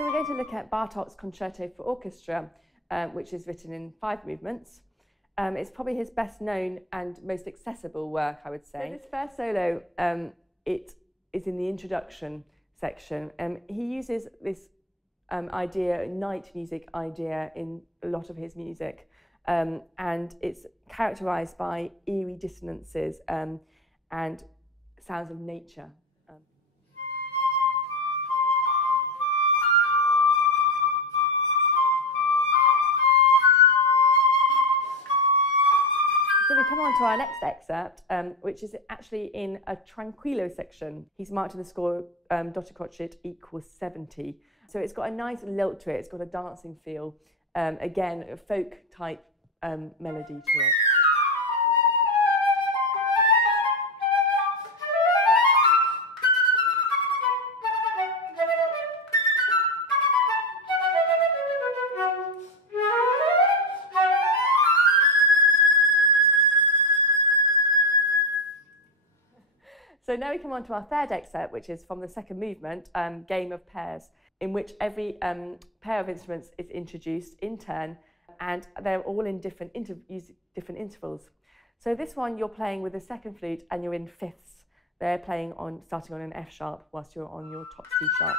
So we're going to look at Bartok's Concerto for Orchestra, which is written in 5 movements. It's probably his best known and most accessible work, I would say. So this first solo, it is in the introduction section. He uses this idea, night music idea, in a lot of his music, and it's characterized by eerie dissonances and sounds of nature. So we come on to our next excerpt, which is actually in a tranquillo section. He's marked in the score dotted crotchet equals 70. So it's got a nice lilt to it, it's got a dancing feel. Again, a folk type melody to it. So now we come on to our third excerpt, which is from the second movement, Game of Pairs, in which every pair of instruments is introduced in turn, and they're all in different intervals. So this one, you're playing with the second flute and you're in fifths. They're playing on, starting on an F sharp whilst you're on your top C sharp.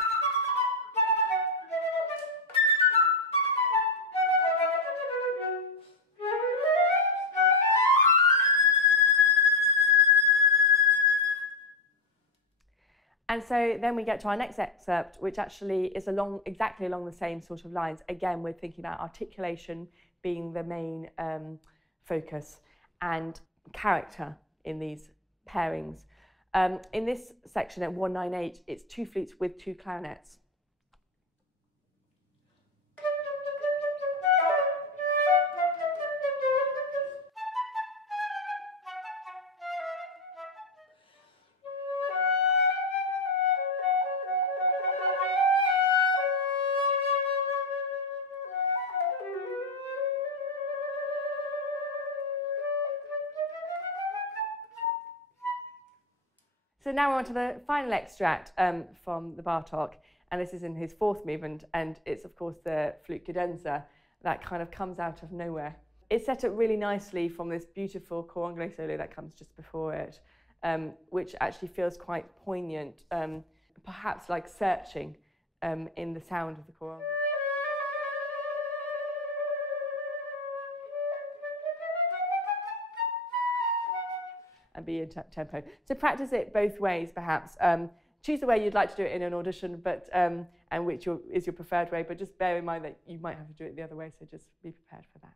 And so then we get to our next excerpt, which actually is exactly along the same sort of lines. Again, we're thinking about articulation being the main focus and character in these pairings. In this section at 198, it's 2 flutes with 2 clarinets. So now we're on to the final extract from the Bartok, and this is in his 4th movement, and it's of course the flute cadenza that kind of comes out of nowhere. It's set up really nicely from this beautiful cor anglais solo that comes just before it, which actually feels quite poignant, perhaps like searching in the sound of the cor anglais. And be in tempo. So practice it both ways, perhaps. Choose the way you'd like to do it in an audition, but and which is your preferred way, but just bear in mind that you might have to do it the other way, so just be prepared for that.